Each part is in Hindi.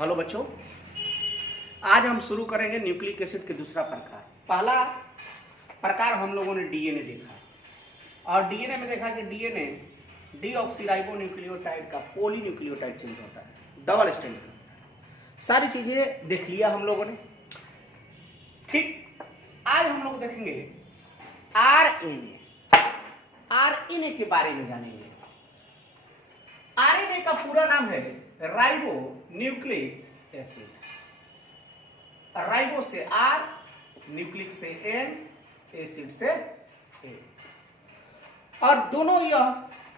हेलो बच्चों, आज हम शुरू करेंगे न्यूक्लिक एसिड के दूसरा प्रकार। पहला प्रकार हम लोगों ने डीएनए देखा और डीएनए में देखा कि डीएनए डीऑक्सीराइबोन्यूक्लियोटाइड का पॉलीन्यूक्लियोटाइड चेंज होता है, डबल स्ट्रैंड होता है। सारी चीजें देख लिया हम लोगों ने। ठीक, आज हम लोग देखेंगे आरएनए के बारे में जानेंगे। आरएनए का पूरा नाम है राइबो न्यूक्लिक एसिड। राइबो से आर, न्यूक्लिक से एन, एसिड से ए। और दोनों यह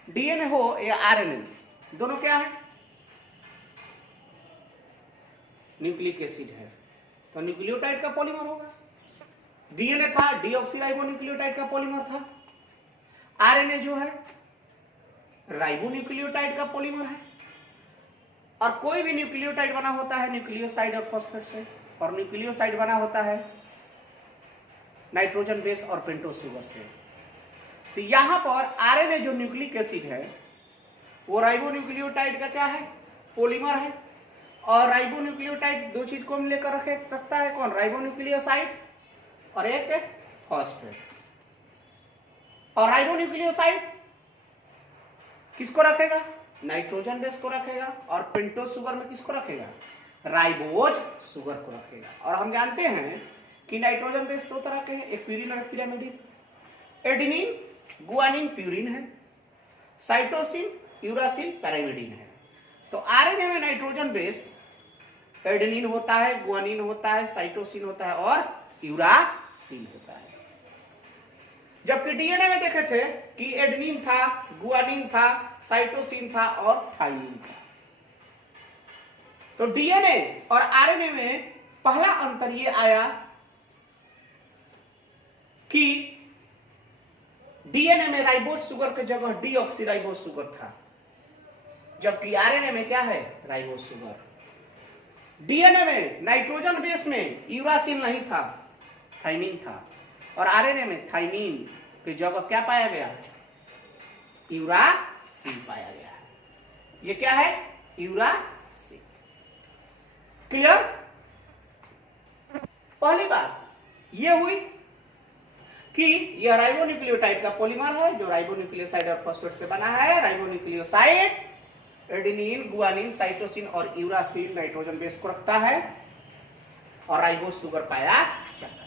डीएनए हो या आरएनए, दोनों क्या है? न्यूक्लिक एसिड है तो न्यूक्लियोटाइड का पॉलीमर होगा। डीएनए था, डीऑक्सीराइबोन्यूक्लियोटाइड का पॉलीमर था। आरएनए जो है राइबोन्यूक्लियोटाइड का पॉलीमर है। और कोई भी न्यूक्लियोटाइड बना होता है न्यूक्लियोसाइड और फॉस्फेट से, और न्यूक्लियोसाइड बना होता है नाइट्रोजन बेस और पेंटोज शुगर से। तो यहां पर आरएनए जो न्यूक्लिक एसिड है वो राइबोन्यूक्लियोटाइड का क्या है? पॉलीमर है। और राइबोन्यूक्लियोटाइड दो चीज को लेकर रखता है, कौन? राइबोन्यूक्लियोसाइड और एक फॉस्फेट। और राइबोन्यूक्लियोसाइड किसको रखेगा? नाइट्रोजन बेस को रखेगा। और पेंटोज शुगर में किसको रखेगा? राइबोज शुगर को रखेगा। और हम जानते हैं कि नाइट्रोजन बेस दो तरह के हैं, एक प्यूरिन और एक पिरामिडिन। एडेनिन गुआनिन प्यूरिन है, साइटोसिन यूरासिल पिरामिडिन है। तो आरएनए में नाइट्रोजन बेस एडेनिन होता है, गुआनिन होता है, साइटोसिन होता है और यूरासिल होता है। जबकि डीएनए में देखे थे कि एडेनिन था, गुआनिन था, साइटोसिन था और थाइमिन था। तो डीएनए और आरएनए में पहला अंतर यह आया कि डीएनए में राइबोज शुगर की जगह डीऑक्सीराइबोज शुगर था, जबकि आरएनए में क्या है? Ribose sugar. डीएनए में नाइट्रोजन बेस में यूरासिल नहीं था, थाइमिन था। और आरएनए में थाइमिन की जगह क्या पाया गया? यूरासिल पाया गया है। ये क्या है? यूरासिल। क्लियर? पहली बात ये हुई कि यह राइबोन्यूक्लियोटाइड का पॉलीमर है जो राइबोन्यूक्लियोसाइड और फॉस्फेट से बना है। राइबोन्यूक्लियोसाइड एडेनिन, गुआनिन, साइटोसिन और यूरासिल नाइट्रोजन बेस को रखता है और राइबोज शुगर पाया जाता है।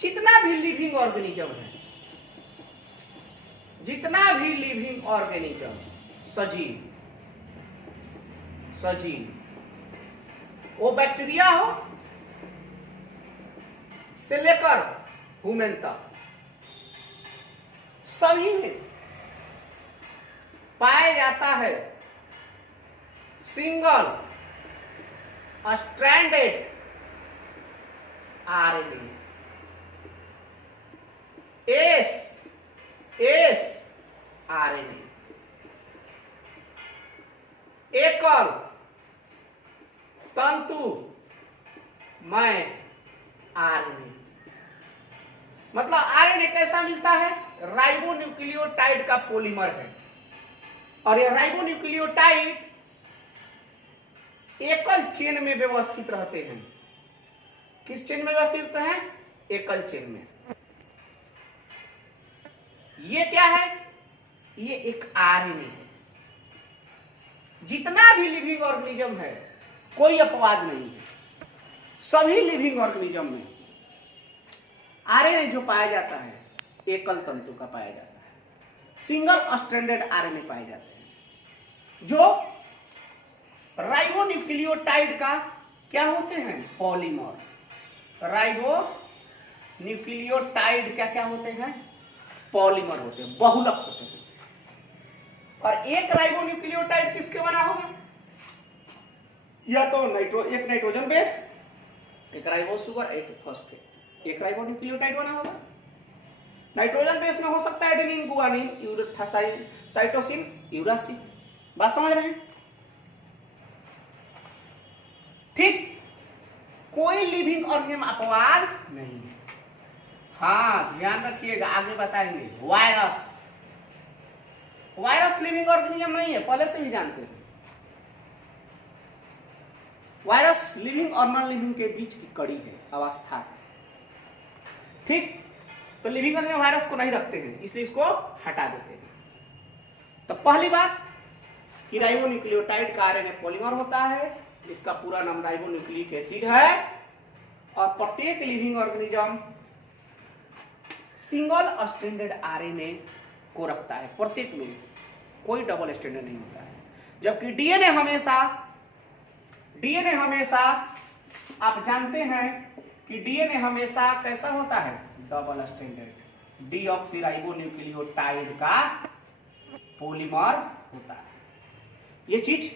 जितना भी लिविंग ऑर्गेनिज्म है, जितना भी लिविंग ऑर्गेनिजम्स, सजीव, वो बैक्टीरिया हो से लेकर ह्यूमन तक, सभी में पाया जाता है single stranded RNA. S RNA, एकल तंतुमय आरएनए। मतलब आरएनए कैसा मिलता है? राइबोन्यूक्लियोटाइड का पॉलीमर है। और यह राइबोन्यूक्लियोटाइड एकल चेन में व्यवस्थित रहते हैं। किस चेन में व्यवस्थित हैं? एकल चेन में। ये क्या है? ये एक आरएनए है। जितना भी लिविंग ऑर्गेनिज्म है कोई अपवाद नहीं है, सभी लिविंग ऑर्गेनिज्म में आरएनए जो पाया जाता है एकल तंतु का पाया जाता है। सिंगल स्ट्रैंडेड आरएनए पाए जाते हैं जो राइबोन्यूक्लियोटाइड का क्या होते हैं? पॉलीमर। राइबोन्यूक्लियोटाइड क्या होते हैं? पॉलीमर होते हैं, बहुलक होते हैं। और एक राइबोन्यूक्लियोटाइड किसके बना होगा? या तो एक नाइट्रोजन बेस, एक राइबोज शुगर, एक फॉस्फेट, एक राइबोन्यूक्लियोटाइड बना होगा। नाइट्रोजन बेस में हो सकता है एडेनिन, गुआनिन, साइटोसिन, यूरासिल। बात समझ रहे हैं? ठीक, कोई लिविंग ऑर्गेनिज्म अपवाद नहीं है। हाँ, ध्यान रखिएगा, आगे बताएंगे। वायरस लिविंग ऑर्गेनिज्म नहीं है, पहले से भी जानते हैं। वायरस लिविंग और नॉन लिविंग के बीच की कड़ी है, अवस्था है। ठीक, तो लिविंग में वायरस को नहीं रखते हैं, इसलिए इसको हटा देते हैं। तो पहली बात कि राइबोन्यूक्लियोटाइड का आरएनए पॉलीमर होता है, इसका पूरा नाम राइबोन्यूक्लिक एसिड है, और प्रत्येक living organism single stranded RNA को रखता है, प्रत्येक में कोई डबल स्ट्रैंडेड नहीं होता है। जबकि डीएनए हमेशा आप जानते हैं कि डीएनए हमेशा कैसा होता है, डबल स्ट्रैंडेड डीऑक्सीराइबोन्यूक्लियोटाइड का पॉलीमर होता है। ये चीज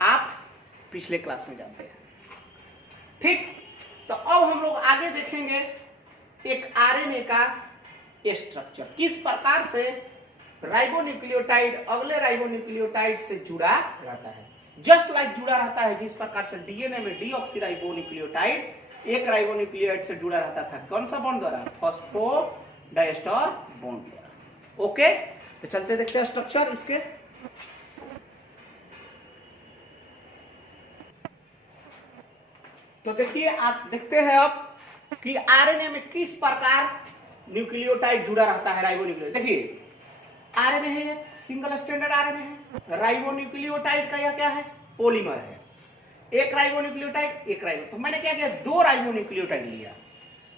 आप पिछले क्लास में जानते हैं। ठीक, तो अब हम लोग आगे देखेंगे एक आरएनए का स्ट्रक्चर, किस प्रकार से राइबोन्यूक्लियोटाइड अगले राइबोन्यूक्लियोटाइड से जुड़ा रहता है। जस्ट लाइक जुड़ा रहता है जिस प्रकार से डीएनए में डीऑक्सीराइबोन्यूक्लियोटाइड एक राइबोन्यूक्लियोटाइड से जुड़ा रहता था, कौन सा बॉन्ड द्वारा, फॉस्फोडाइएस्टर बॉन्ड द्वारा। ओके, तो चलते देखते हैं स्ट्रक्चर इसके। तो देखिए, आप देखते हैं अब कि आरएनए में किस प्रकार न्यूक्लियोटाइड जुड़ा रहता है, राइबोन्यूक्लियोटाइड। देखिए, आरएनए है, सिंगल स्ट्रैंडेड आरएनए है, राइबोन्यूक्लियोटाइड का यह क्या है, पॉलीमर है। एक राइबोन्यूक्लियोटाइड, एक राइबो, तो मैंने क्या किया, दो राइबोन्यूक्लियोटाइड लिया,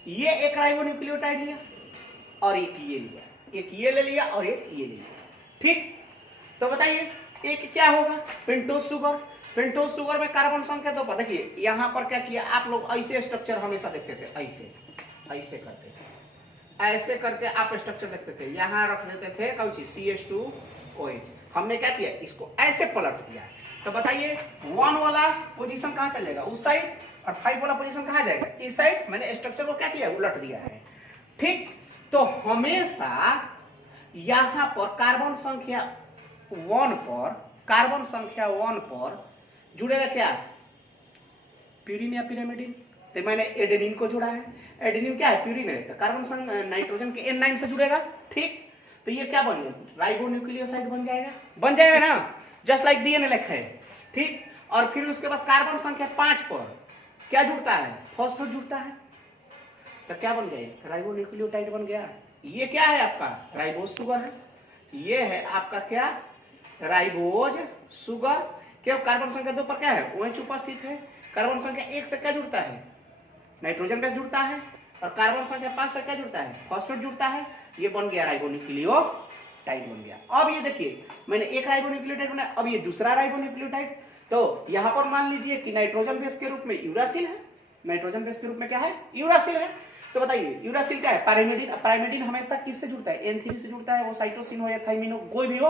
ये एक राइबोन्यूक्लियोटाइड लिया और एक ये लिया, एक ये ले लिया और एक ये ले लिया। ठीक, तो बताइए एक क्या होगा, पेंटोज शुगर। पेंटोज शुगर में कार्बन संख्या तो देखिए यहां पर क्या किया आप लोग, ऐसे स्ट्रक्चर हमेशा देखते थे, ऐसे ऐसे करते थे, ऐसे करके आप स्ट्रक्चर देखते थे, यहां रख देते थे कौन चीज, CH2OH। हमने क्या किया, इसको ऐसे पलट दिया। तो बताइए 1 वाला पोजीशन कहां चलेगा, उस साइड, और 5 वाला पोजीशन कहां जाएगा, इस साइड। मैंने स्ट्रक्चर को क्या किया, उलट दिया है। ठीक, तो हमेशा यहां पर कार्बन संख्या 1 पर जुड़ेगा क्या, प्यूरिन या पिरिमिडिन। तो मैंने एडेनिन को जोड़ा है, एडेनिन क्या है, प्यूरिन है, तो कार्बन नाइट्रोजन के N9 से जुड़ेगा। ठीक, तो ये क्या बन गया, राइबोन्यूक्लियोसाइड बन जाएगा ना, जस्ट लाइक डीएनए लिखा है। ठीक, और फिर उसके बाद कार्बन संख्या 5 पर क्या जुड़ता है, फॉस्फेट जुड़ता है, तो क्या बन गया, राइबोन्यूक्लियोटाइड बन गया। ये क्या है आपका, राइबोज शुगर है, ये है आपका क्या, राइबोज शुगर। क्या कार्बन संख्या 2 पर क्या है, OH उपस्थित है। कार्बन संख्या 1 से क्या जुड़ता है, नाइट्रोजन बेस जुड़ता है, और कार्बन संख्या 5 से क्या जुड़ता है, फॉस्फेट जुड़ता है। ये बन गया राइबोन्यूक्लियोटाइड बन गया। अब ये देखिए मैंने एक राइबोन्यूक्लियोटाइड बनाया, अब ये दूसरा राइबोन्यूक्लियोटाइड। तो यहां पर मान लीजिए कि नाइट्रोजन बेस के रूप में यूरासिल है, नाइट्रोजन बेस के रूप में क्या है, यूरासिल है। तो बताइए यूरासिल क्या है, पाइरिमिडिन। पाइरिमिडिन हमेशा किससे जुड़ता है, N3 से जुड़ता है, वो साइटोसिन हो या थाइमिन हो, कोई भी हो।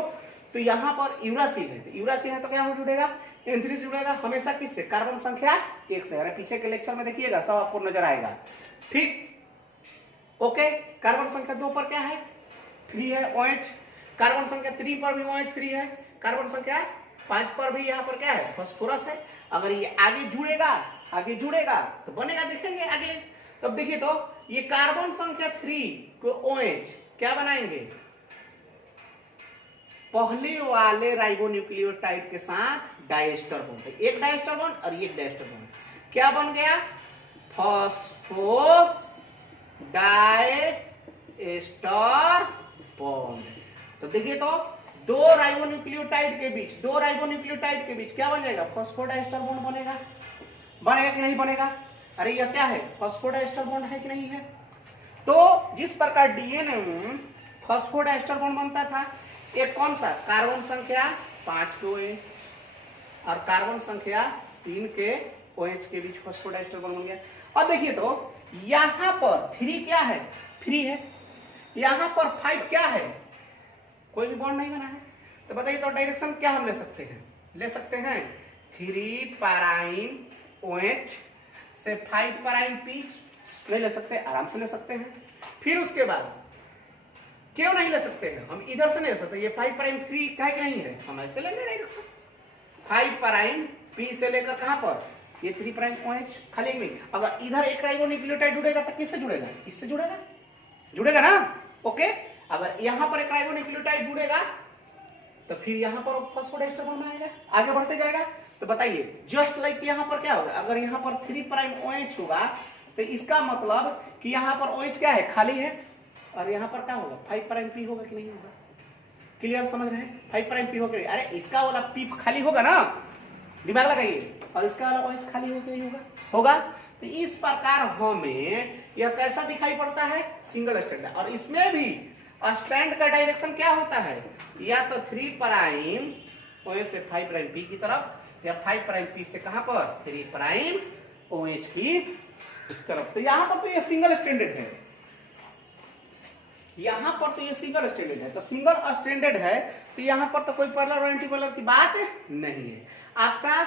तो यहाँ पर यूरासिल है, तो यूरासिल है तो क्या हो जुड़ेगा, N3 से जुड़ेगा, हमेशा किससे, कार्बन संख्या 1 से। पीछे के लेक्चर में देखिएगा सब आपको नजर आएगा। ठीक, ओके। कार्बन संख्या 2 पर क्या है, फ्री है OH। कार्बन संख्या 3 पर भी OH फ्री है। कार्बन संख्या 5 पर भी यहाँ पर क्या है, फास्फोरस है। अगर ये आगे जुड़ेगा तो बनेगा, देखेंगे आगे। तब देखिए तो ये कार्बन संख्या 3 को OH क्या बनाएंगे, पहले वाले राइबोन्यूक्लियोटाइड के साथ डाइएस्टर बॉन्ड, एक डाइएस्टर बॉन्ड और एक डाइएस्टर बॉन्ड, क्या बन गया, फॉस्फोडाइएस्टर बॉन्ड। तो देखिए तो दो राइबोन्यूक्लियोटाइड के बीच क्या बन जाएगा, फॉस्फोडाइएस्टर बॉन्ड बनेगा कि नहीं बनेगा। अरे यह क्या है, फॉस्फोडाइएस्टर बॉन्ड है कि नहीं है। तो जिस प्रकार डीएनए में फॉस्फोडाइएस्टर बॉन्ड बनता था, एक कौन सा, कार्बन संख्या 5 के OH और कार्बन संख्या 3 के OH के बीच फॉस्फोडाइएस्टर बॉन्ड बन गया। अब देखिए तो यहां पर 3 क्या है, फ्री है, यहां पर 5 क्या है, कोई भी बॉन्ड नहीं बना है। तो बताइए तो डायरेक्शन क्या हम ले सकते हैं 3 प्राइम OH से 5 प्राइम P नहीं ले सकते, आराम से ले सकते हैं। फिर उसके बाद क्यों नहीं ले सकते हैं, हम इधर से नहीं ले सकते, ये 5 प्राइम फ्री है कि नहीं है, हम ऐसे लेंगे डायरेक्शन 5 प्राइम P से लेकर कहां पर, ये 3 प्राइम OH खाली नहीं। अगर इधर एक राइबोन्यूक्लियोटाइड जुड़ेगा तो किससे जुड़ेगा, इससे जुड़ेगा ना। ओके, अगर यहां पर एक राइबोन्यूक्लियोटाइड जुड़ेगा तो फिर यहां पर फॉस्फोडाइएस्टर बॉन्ड बनाएगा, आगे बढ़ते जाएगा। तो बताइए जस्ट लाइक यहाँ पर क्या होगा, अगर यहाँ पर 3 प्राइम OH होगा तो इसका मतलब कि यहाँ पर OH क्या है, खाली है, और यहाँ पर क्या होगा 5 प्राइम P होगा कि नहीं होगा। क्लियर समझ रहे हैं, 5 प्राइम P होगा, अरे इसका वाला P खाली होगा ना, दिमाग लगाइए, और इसका वाला OH खाली होगा नहीं होगा, होगा। तो इस प्रकार हमें यह कैसा दिखाई पड़ता है, सिंगल स्ट्रैंड। और इसमें भी स्ट्रैंड का डायरेक्शन क्या होता है, या तो 3 प्राइम OH से 5 प्राइम P की तरफ, या 5 प्राइम P से कहां पर 3 प्राइम OH की तरफ। तो यहां पर तो ये सिंगल स्ट्रैंडेड है, यहां पर तो ये सिंगल स्ट्रैंडेड है। तो सिंगल स्ट्रैंडेड है तो यहां पर तो कोई पैरेलल और एंटीपैरेलल की बात नहीं है। आपका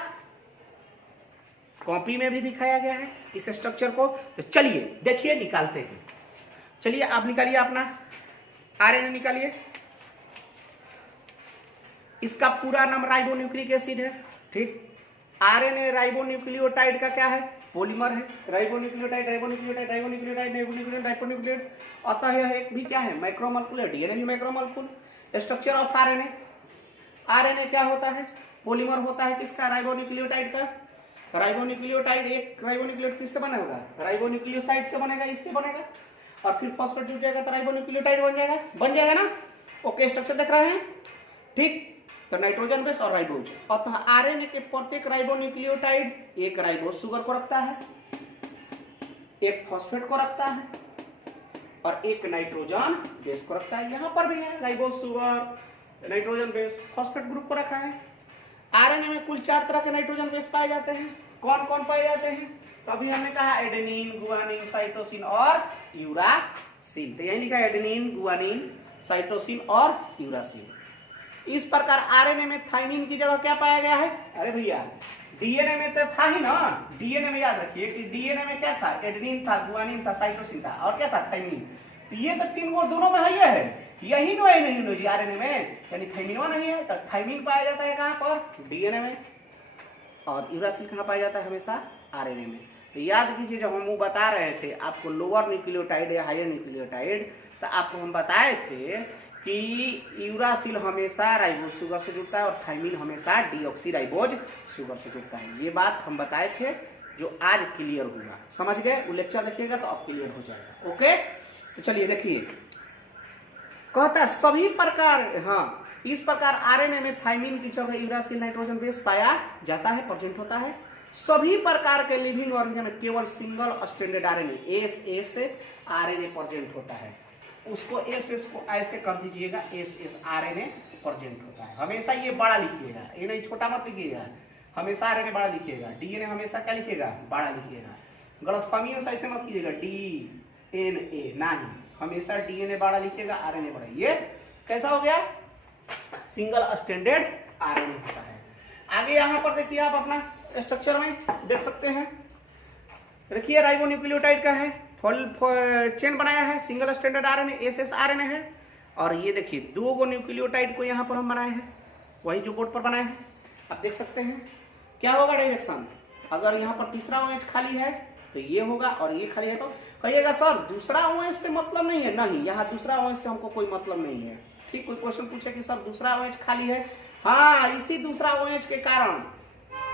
कॉपी में भी दिखाया गया है इस स्ट्रक्चर को। तो चलिए देखिए निकालते हैं। चलिए आप निकालिए अपना आरएनए निकालिए। इसका पूरा नाम राइबोन्यूक्लिक एसिड है, ठीक। आरएनए राइबोन्यूक्लियोटाइड का क्या है, पॉलीमर है। Ribonucleotide ribonucleotide ribonucleotide ribonucleotide ribonucleotide, अतः यह एक भी क्या है, मैक्रोमोलेक्युलर। डीएनए भी macromolecular. Structure of RNA, RNA क्या होता है, पॉलीमर होता है किसका, राइबोन्यूक्लियोटाइड का। राइबोन्यूक्लियोटाइड, एक राइबोन्यूक्लियोटाइड किससे बना होगा, राइबोन्यूक्लियोसाइड से बनेगा, इससे बनेगा, और फिर फॉस्फेट जुड़ जाएगा तो राइबोन्यूक्लियोटाइड बन जाएगा ना। ओके, स्ट्रक्चर देख रहे हैं, ठीक। तो नाइट्रोजन बेस और राइबोज, अतः आरएनए के प्रत्येक राइबोन्यूक्लियोटाइड एक राइबोज शुगर को रखता है, एक फॉस्फेट को रखता है, और एक नाइट्रोजन बेस को रखता है। यहां पर भी है ribose sugar, nitrogen base, phosphate group को रखा है। आरएनए में कुल 4 तरह के नाइट्रोजन बेस पाए जाते हैं। कौन कौन पाए जाते हैं, तो अभी हमने कहा एडेनिन, गुआनिन, साइटोसिन और यूरासिल। तो यही लिखा है एडेनिन, गुआनिन, साइटोसिन और यूरासिल। इस प्रकार आरएनए में थाइमिन की जगह क्या पाया गया है, अरे भैया डीएनए में तो था ही ना। डीएनए में याद रखिए कि डीएनए में क्या था, एडेनिन था, गुआनिन था, साइटोसिन था, और क्या था, थाइमिन। तो ये तो 3 वो दोनों में है, यही नो है नहीं जी आरएनए में, यानी थाइमिन नहीं है। तो थाइमिन पाया जाता है कहां पर, डीएनए में, और यूरासिल कहां पाया जाता है, हमेशा आरएनए में। तो याद कीजिए जब हम वो बता रहे थे आपको लोअर न्यूक्लियोटाइड या हायर न्यूक्लियोटाइड, तो आपको हम बताए थे कि यूरासिल हमेशा राइबोज शुगर से जुड़ता है और थाइमिन हमेशा डीऑक्सीराइबोज शुगर से जुड़ता है। ये बात हम बताए थे जो आज क्लियर हुआ, समझ गए। वो लेक्चर देखिएगा तो अब क्लियर हो जाएगा। ओके, तो चलिए देखिए, कहता है सभी प्रकार, हाँ, इस प्रकार आरएनए में थाइमिन की जगह यूरासिल नाइट्रोजन बेस पाया जाता है, प्रेजेंट होता है। सभी प्रकार के लिविंग ऑर्गेनिज्म में केवल single stranded RNA S RNA present होता है। उसको एस को ऐसे कर दीजिएगा, एस आरएनए प्रेजेंट होता है। हमेशा ये बड़ा लिखिएगा, ये नहीं छोटा मत लिखिएगा, हमेशा आरएनए बड़ा लिखिएगा। डीएनए हमेशा क्या लिखिएगा, बड़ा लिखिएगा। गलतफहमियों से ऐसे मत कीजिएगा डीएनए, नहीं, हमेशा डीएनए बड़ा लिखिएगा, आरएनए बड़ा। ये कैसा हो गया, सिंगल स्ट्रैंडेड आरएनए होता है। आगे यहां पर देखिए आप अपना स्ट्रक्चर में देख सकते हैं। देखिए राइबोन्यूक्लियोटाइड का है, चेन बनाया है, single stranded RNA S RNA है। और ये देखिए 2 न्यूक्लियोटाइड को यहाँ पर हम बनाए हैं, वही जो बोर्ड पर बनाए हैं, आप देख सकते हैं। क्या होगा डायरेक्शन, अगर यहाँ पर तीसरा OH खाली है तो ये होगा, और ये खाली है तो कहिएगा सर दूसरा OH से मतलब नहीं है, नहीं, यहाँ दूसरा OH से हमको कोई मतलब नहीं है। ठीक, कोई क्वेश्चन पूछे कि सर दूसरा OH खाली है, हाँ, इसी दूसरा OH के कारण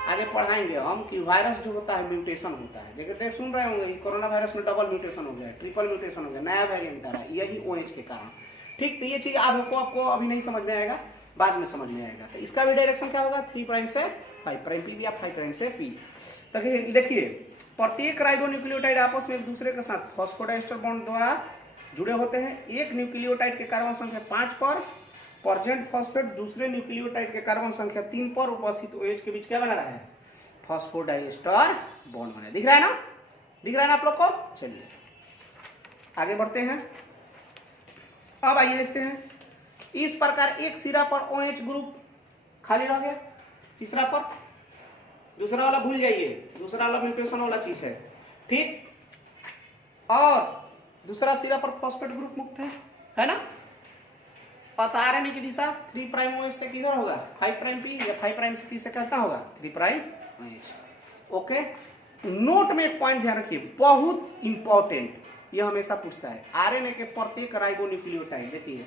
आगे पढ़ाएंगे हम कि वायरस जो होता है म्यूटेशन होता है। जैसे सुन रहे होंगे कोरोना वायरस में डबल म्यूटेशन हो गया, ट्रिपल म्यूटेशन हो गया, नया वेरिएंट आ रहा है, यही OH के कारण। ठीक, तो ये चीज आपको अभी नहीं समझ में आएगा, बाद में समझ में आएगा। तो इसका भी डायरेक्शन क्या होगा, 3 प्राइम से 5 प्राइम P या 5 प्राइम से P। तो देखिए प्रत्येक राइबोन्यूक्लियोटाइड आपस में एक दूसरे के साथ फॉस्फोडाइस्टर बॉन्ड द्वारा जुड़े होते हैं। एक न्यूक्लियोटाइड के कार्बन संख्या 5 पर प्रेजेंट फॉस्फेट दूसरे न्यूक्लियोटाइड के कार्बन संख्या 3 पर उपस्थित OH के बीच क्या बना रहा है, फॉस्फोडाइस्टर बॉन्ड बना है। दिख रहा है ना, दिख रहा है ना आप लोग को। चलिए आगे बढ़ते हैं। अब आइए देखते हैं, इस प्रकार एक सिरा पर OH ग्रुप खाली रह गया, तीसरा पर, दूसरा वाला भूल जाइए, दूसरा वाला म्यूटेशन वाला चीज है, ठीक। और दूसरा सिरा पर फॉस्फेट ग्रुप मुक्त है ना। और आरएनए की दिशा 3 प्राइम OH से किधर होगा, 5 प्राइम P, या 5 प्राइम P से कहता होगा 3 प्राइम OH। ओके, नोट में एक पॉइंट ध्यान रखिए, बहुत इंपॉर्टेंट, यह हमेशा पूछता है। आरएनए के प्रत्येक राइबोन्यूक्लियोटाइड, देखिए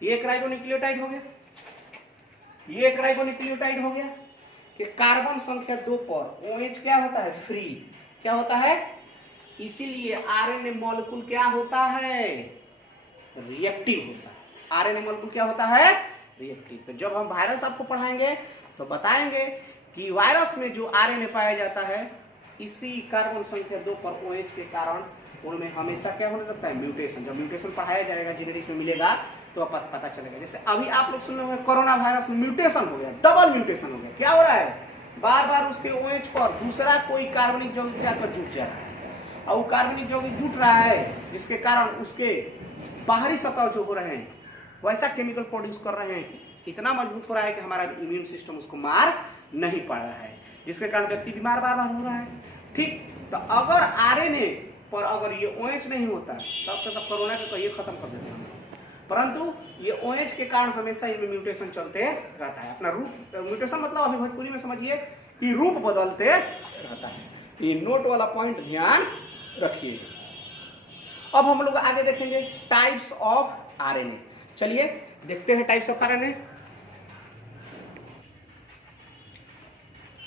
ये एक राइबोन्यूक्लियोटाइड हो गया, ये एक राइबोन्यूक्लियोटाइड हो गया, कि कार्बन संख्या 2 पर OH क्या होता है, फ्री। क्या होता है, इसीलिए आरएनए मॉलिक्यूल क्या होता है, रिएक्टिव होता है। आरएनए मॉलिक्यूल क्या होता है, रिएक्टिव। तो जब हम वायरस आपको पढ़ाएंगे तो बताएंगे कि वायरस में जो आरएनए पाया जाता है, इसी कार्बन संख्या 2 पर OH के कारण उनमें हमेशा क्या होने लगता है, म्यूटेशन। जब म्यूटेशन पढ़ाया जाएगा, जेनेटिक्स में मिलेगा तो पता चलेगा। जैसे अभी आप लोग सुन रहे होंगे कोरोना वायरस में म्यूटेशन हो गया, डबल म्यूटेशन हो गया। क्या हो रहा है, बार बार उसके OH पर दूसरा कोई कार्बनिक यौगिक जाकर जुट जा रहा है, और वो कार्बनिक यौगिक जुट रहा है जिसके कारण उसके बाहरी सतह जो हो रहे हैं वैसा केमिकल प्रोड्यूस कर रहे हैं, इतना मजबूत हो रहा है कि हमारा इम्यून सिस्टम उसको मार नहीं पा रहा है, जिसके कारण व्यक्ति बीमार बार बार हो रहा है। ठीक, तो अगर आरएनए पर अगर ये OH नहीं होता तब से तब कोरोना को कहिए खत्म कर देते हैं, परंतु ये OH के कारण हमेशा इनमें म्यूटेशन चलते रहता है। अपना रूप, म्यूटेशन मतलब अभी भोजपुरी में समझिए कि रूप बदलते रहता है। ये नोट वाला पॉइंट ध्यान रखिए। अब हम लोग आगे देखेंगे टाइप्स ऑफ आरएनए। चलिए देखते हैं टाइप्स ऑफ आरएनए।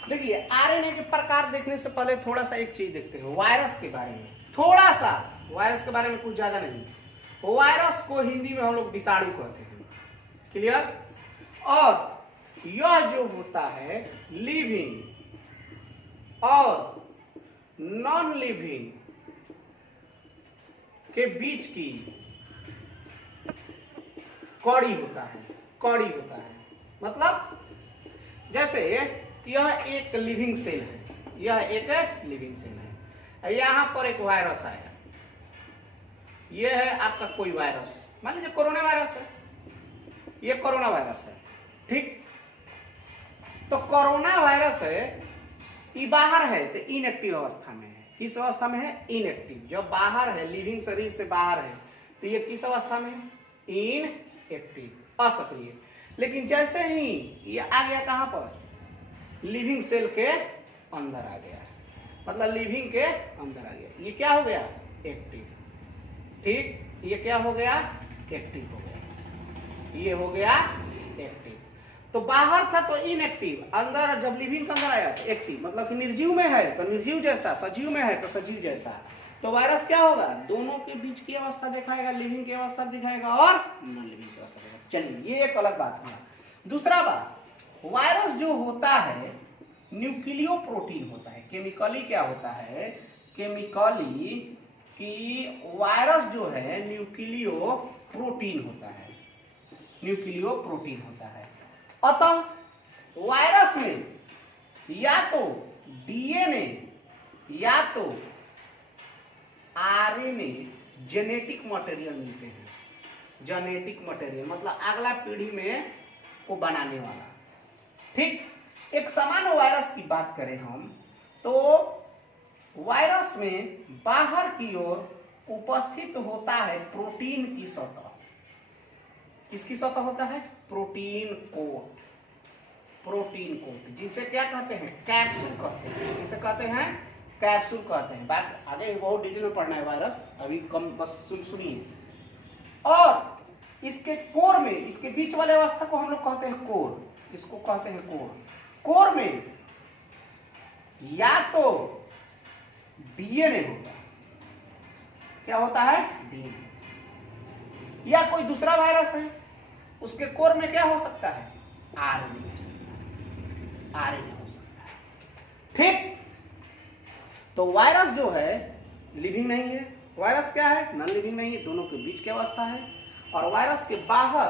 देखिए आरएनए के प्रकार देखने से पहले थोड़ा सा एक चीज देखते हैं वायरस के बारे में, थोड़ा सा वायरस के बारे में, कुछ ज्यादा नहीं। वायरस को हिंदी में हम लोग विषाणु कहते हैं, क्लियर। और यह जो होता है लिविंग और नॉन लिविंग के बीच की कड़ी होता है, कड़ी होता है। मतलब जैसे यह एक लिविंग सेल है, यह एक लिविंग सेल है, यहां पर एक वायरस आया, यह है आपका कोई वायरस, मान लीजिए कोरोना वायरस है, यह कोरोना वायरस है। ठीक, तो कोरोना वायरस है, ये बाहर है तो इनएक्टिव अवस्था में है। किस अवस्था में है, इनएक्टिव। जब बाहर है, लिविंग शरीर से बाहर है, तो ये किस अवस्था में है, इनएक्टिव, असक्रिय। लेकिन जैसे ही ये आ गया कहां पर, लिविंग सेल के अंदर आ गया, मतलब लिविंग के अंदर आ गया, ये क्या हो गया, एक्टिव। ठीक, ये क्या हो गया, एक्टिव हो गया, ये हो गया एक्टिव। तो बाहर था तो इनएक्टिव, अंदर जब लिविंग के अंदर आया तो एक्टिव, मतलब कि निर्जीव में है तो निर्जीव जैसा, सजीव में है तो सजीव जैसा। तो वायरस क्या होगा, दोनों के बीच की अवस्था दिखाएगा, लिविंग की अवस्था दिखाएगा और नॉन लिविंग की अवस्था दिखाएगा। चलिए ये एक अलग बात है। दूसरा बात, वायरस जो होता है न्यूक्लियो प्रोटीन होता है। केमिकली क्या होता है, केमिकली कि वायरस जो है न्यूक्लियो प्रोटीन होता है, न्यूक्लियो प्रोटीन होता है। अतः वायरस में या तो डीएनए या तो आरएनए जेनेटिक मटेरियल मिलते हैं। जेनेटिक मटेरियल मतलब अगला पीढ़ी में को बनाने वाला। ठीक, एक सामान्य वायरस की बात करें हम तो वायरस में बाहर की ओर उपस्थित होता है प्रोटीन की सतह। किसकी सतह होता है, प्रोटीन कोट, प्रोटीन कोट, जिसे क्या कहते हैं, कैप्सूल कहते हैं। जिसे कहते हैं कैप्सूल कहते हैं। बात आगे भी बहुत डिटेल में पढ़ना है वायरस, अभी कम बस सुनिए। और इसके कोर में, इसके बीच वाले अवस्था को हम लोग कहते हैं कोर, इसको कहते हैं कोर। कोर में या तो डीएनए होता है, क्या होता है, डीएनए, या कोई दूसरा वायरस है उसके कोर में क्या हो सकता है, आरएनए हो सकता है, आरएनए हो सकता है। ठीक, तो वायरस जो है लिविंग नहीं है, वायरस क्या है, नॉन लिविंग नहीं है, दोनों के बीच की अवस्था है। और वायरस के बाहर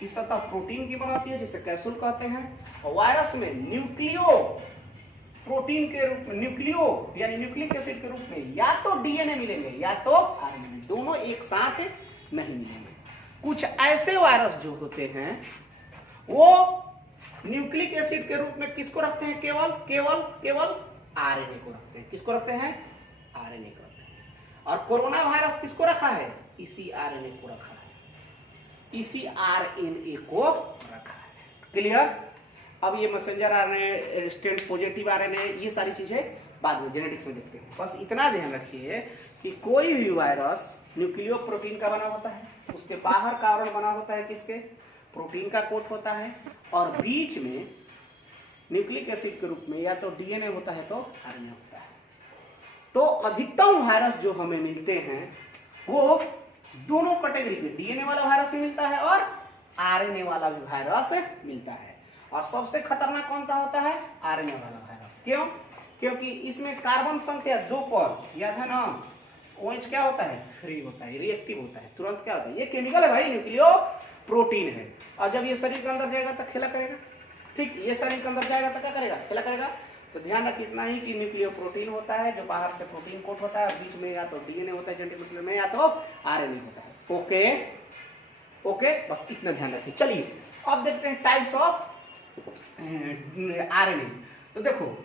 की सतह प्रोटीन की बनाती है जिसे कैप्सूल कहते हैं। और वायरस में न्यूक्लियो प्रोटीन के रूप में, न्यूक्लियो यानी न्यूक्लिक एसिड के रूप में या तो डीएनए मिलेंगे या तो आरएनए, दोनों एक साथ नहीं मिलेंगे। कुछ ऐसे वायरस जो होते हैं वो न्यूक्लिक एसिड के रूप में किसको रखते हैं, केवल केवल केवल आरएनए को रखते हैं। किसको रखते हैं, आरएनए को रखते हैं। और कोरोना वायरस किसको रखा है, इसी आरएनए को रखा है, इसी आरएनए को रखा है। क्लियर। अब ये messenger RNA, strand positive RNA, ये सारी चीजें बाद में जेनेटिक्स में देखते हैं। बस इतना ध्यान रखिए कि कोई भी वायरस न्यूक्लियो प्रोटीन का बना होता है, उसके बाहर का आवरण बना होता है किसके, प्रोटीन का कोट होता है, और बीच में न्यूक्लिक एसिड के रूप में, या तो डीएनए होता है तो आरएनए होता है। तो अधिकतम वायरस जो हमें मिलते हैं वो दोनों कैटेगरी के, डीएनए वाला वायरस भी मिलता है और आरएनए वाला भी वायरस मिलता है। और सबसे खतरनाक कौन सा होता है? आरएनए वाला वायरस। क्यों? क्योंकि इसमें कार्बन संख्या 2 पर, याद है ना, OH क्या होता है? फ्री होता है, रिएक्टिव होता है, तुरंत क्या होता है? ये केमिकल है भाई, न्यूक्लियो प्रोटीन है। और जब ये शरीर के अंदर जाएगा तो खेला करेगा। ठीक, ये शरीर के अंदर जाएगा तो क्या करेगा? खेला करेगा। तो ध्यान रखिए इतना ही कि न्यूक्लियो प्रोटीन होता है जो बाहर से प्रोटीन कोट होता है, बीच में या तो डीएनए होता है जेनेटिक मटेरियल में, या तो आरएनए होता है। ओके ओके, बस इतना ध्यान रखिए। चलिए अब देखते हैं टाइप्स ऑफ आरएनए। तो देखो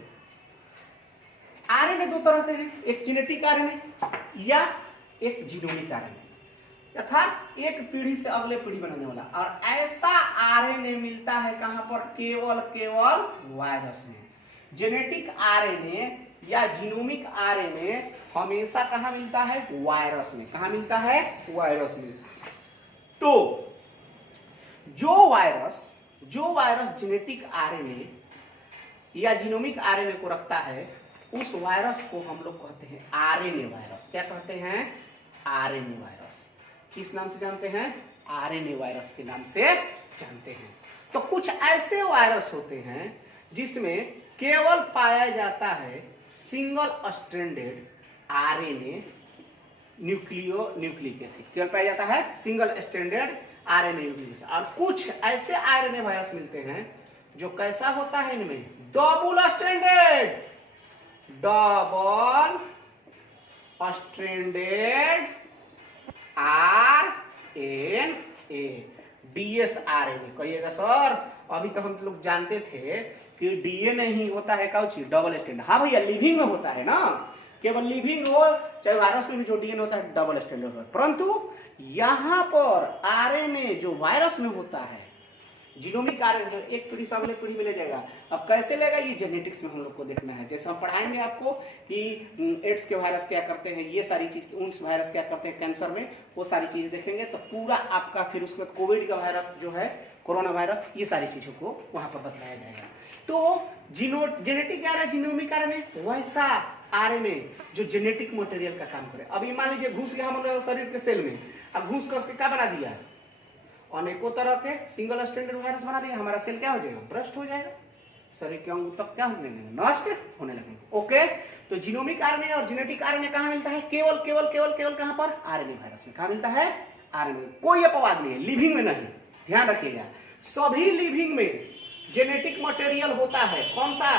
आरएनए दो तरह के हैं, एक जेनेटिक आरएनए या एक जीनोमिक आरएनए, अर्थात एक पीढ़ी से अगले पीढ़ी बनाने वाला। और ऐसा आरएनए मिलता है कहां पर? केवल वायरस में। जेनेटिक आरएनए या जीनोमिक आरएनए हमेशा कहां मिलता है? वायरस में। कहां मिलता है? वायरस में। तो जो वायरस जेनेटिक आरएनए या जीनोमिक आरएनए को रखता है, उस वायरस को हम लोग कहते हैं आरएनए वायरस। क्या कहते हैं? RNA virus. किस नाम से जानते हैं? आरएनए वायरस के नाम से जानते हैं। तो कुछ ऐसे वायरस होते हैं जिसमें केवल पाया जाता है single stranded RNA nucleic acid, केवल पाया जाता है single stranded RNA nucleic acid. और कुछ ऐसे आरएनए वायरस मिलते हैं जो कैसा होता है? इनमें डबल स्ट्रैंडेड आरएनए, डीएसआरएनए। कहिएगा सर अभी तो हम लोग जानते थे कि डीएनए ही होता है काउची डबल स्ट्रैंडेड। हाँ भैया, लिविंग में होता है ना, केवल लिविंग हो चाहे वायरस में भी जो डीएनए होता है डबल स्ट्रैंडेड होता है। परंतु यहां पर आरएनए जो वायरस में होता है, जीनोमिक आरएनए जो एक पीढ़ी से अगले पीढ़ी में ले जाएगा। अब कैसे लेगा? ये जेनेटिक्स में हम लोग को देखना है। जैसे हम पढ़ाएंगे आपको कि एड्स के वायरस क्या करते हैं, ये सारी चीज, उन्स वायरस क्या करते हैं कैंसर में, वो सारी चीजें देखेंगे तो पूरा आपका, फिर उसके बाद कोविड का वायरस जो है, कोरोना वायरस, ये सारी चीजों को वहां पर बताया जाएगा। तो जेनेटिक आरएनए, जीनोमिक आरएनए वैसा आरएनए जो जेनेटिक मटेरियल का काम करे। अभी मान लीजिए घुस गया हमारे शरीर के सेल में, अब घुस करके क्या बना दिया? अनेकों तरह के सिंगल स्ट्रैंडेड वायरस बना दिया। हमारा सेल क्या हो जाएगा? भ्रष्ट हो जाएगा, शरीर के अंग तक क्या होने लगेंगे? नष्ट होने लगेंगे। ओके, तो जीनोमिक आरएनए और जेनेटिक आरएनए कहां मिलता है? केवल कहां पर? आरएनए वायरस में। कहां मिलता है? आरएनए। कोई अपवाद नहीं है, लिविंग में नहीं। ध्यान रखिएगा, सभी लिविंग में जेनेटिक मटेरियल होता है। कौन सा?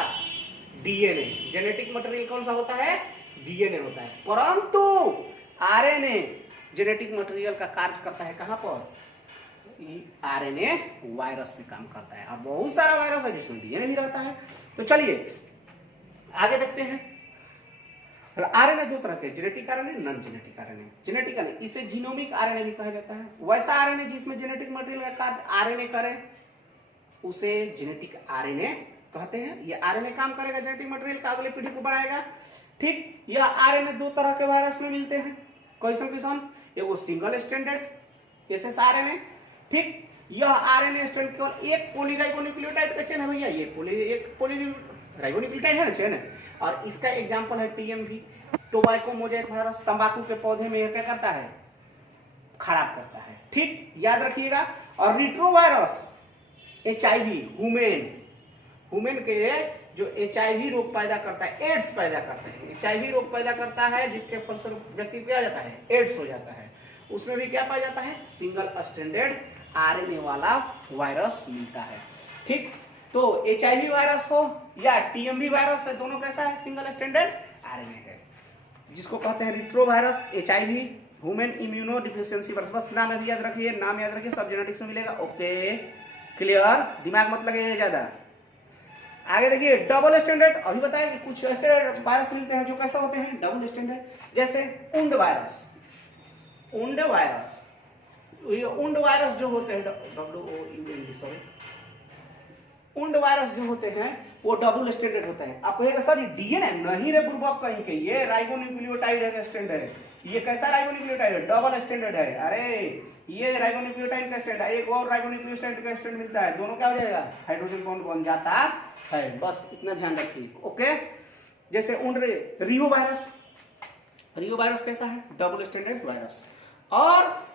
डीएनए। जेनेटिक मटेरियल कौन सा होता है? डीएनए होता है। परंतु आरएनए जेनेटिक मटेरियल का कार्य करता है कहां पर? आरएनए वायरस में काम करता है। अब बहुत सारा वायरस है जिसमें डीएनए भी रहता है। तो चलिए आगे देखते हैं। आरएनए दो तरह के, genetic RNA, non genetic RNA. Genetic RNA इसे जीनोमिक आरएनए भी कहा जाता है। वैसा आरएनए जिसमें जेनेटिक मटेरियल का कार्य आरएनए करे उसे जेनेटिक आरएनए कहते हैं। ये आरएनए काम करेगा जेनेटिक मटेरियल का, अगले पीढ़ी को बढ़ाएगा। ठीक, यह आरएनए दो तरह के वायरस में मिलते हैं। कैसन? एगो सिंगल स्ट्रैंडेड एसएस आरएनए। ठीक, यह आरएनए स्ट्रैंड केवल एक पॉलीराइबोन्यूक्लियोटाइड का चेन है भैया, ये एक पॉलीराइबोन्यूक्लियोटाइड है ना चेन, और इसका एग्जांपल है टीएमवी, टोबैको मोजाइक वायरस। तंबाकू के पौधे में क्या करता है? खराब करता है। ठीक, याद रखिएगा। और रिट्रोवायरस एचआईवी, ह्यूमन के जो एचआईवी रोग पैदा करता है, एड्स पैदा करता है, एचआईवी रोग पैदा करता है, जिसके फलस्वरूप व्यक्ति क्या हो जाता है? एड्स हो जाता है। उसमें भी क्या पाया जाता है? सिंगल स्ट्रैंडेड आरएनए वाला वायरस मिलता है। ठीक, तो एचआईवी वायरस हो या टीएमवी वायरस है, दोनों कैसा है? सिंगल स्ट्रैंडेड आरएनए है, जिसको कहते हैं retrovirus, HIV, human immuno deficiency virus. बस नाम अभी याद रखिए, नाम याद रखिए, सब जेनेटिक्स में मिलेगा। Okay, clear? दिमाग मत लगेगा ज्यादा। आगे देखिए, डबल स्टैंडर्ड। अभी बताया कि कुछ ऐसे वायरस मिलते हैं जो कैसे होते हैं? Double standard. जैसे उंड वायरस ये उंड वायरस जो होते हैं, उंड वायरस जो होते हैं वो डबल स्टैंडर्ड होता है। आप कहेगा सर ये डीएनए नहीं रे बुर्बक कहीं के, ये राइबोन्यूक्लियोटाइड है स्टैंडर्ड है। ये कैसा राइबोन्यूक्लियोटाइड है? डबल स्टैंडर्ड है। अरे ये राइबोन्यूक्लियोटाइड का स्टैंड है, एक और राइबोन्यूक्लियोटाइड का स्टैंड मिलता है, दोनों क्या हो जाएगा? हाइड्रोजन बॉन्ड बन जाता है, बस इतना ध्यान रखिए। ओके, जैसे रियो वायरस कैसा है? Double standard virus. और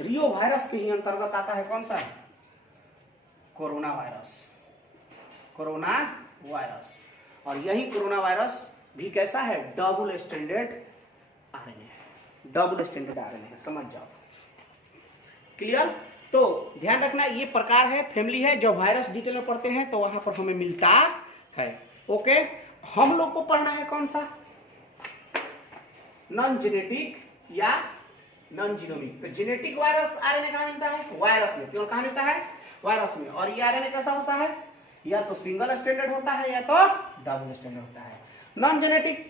रियो वायरस के ही अंतर्गत आता है कौन सा? Corona virus. और यही कोरोना वायरस भी कैसा है? डबल स्टैंडर्ड आरएनए है, समझ जाओ। क्लियर? तो ध्यान रखना, ये प्रकार है, फैमिली है। जब वायरस डिटेल में पढ़ते हैं तो वहां पर हमें मिलता है। ओके, हम लोग को पढ़ना है कौन सा? नॉन जेनेटिक या नॉन जीनोमिक। तो जेनेटिक वायरस आरएनए कहां मिलता है? वायरस में। केवल कहां मिलता है? वायरस में। और ये आरएनए कैसा होता है? या तो सिंगल स्टैंडर्ड होता है या तो डबल स्टैंडर्ड होता है। नॉन जेनेटिक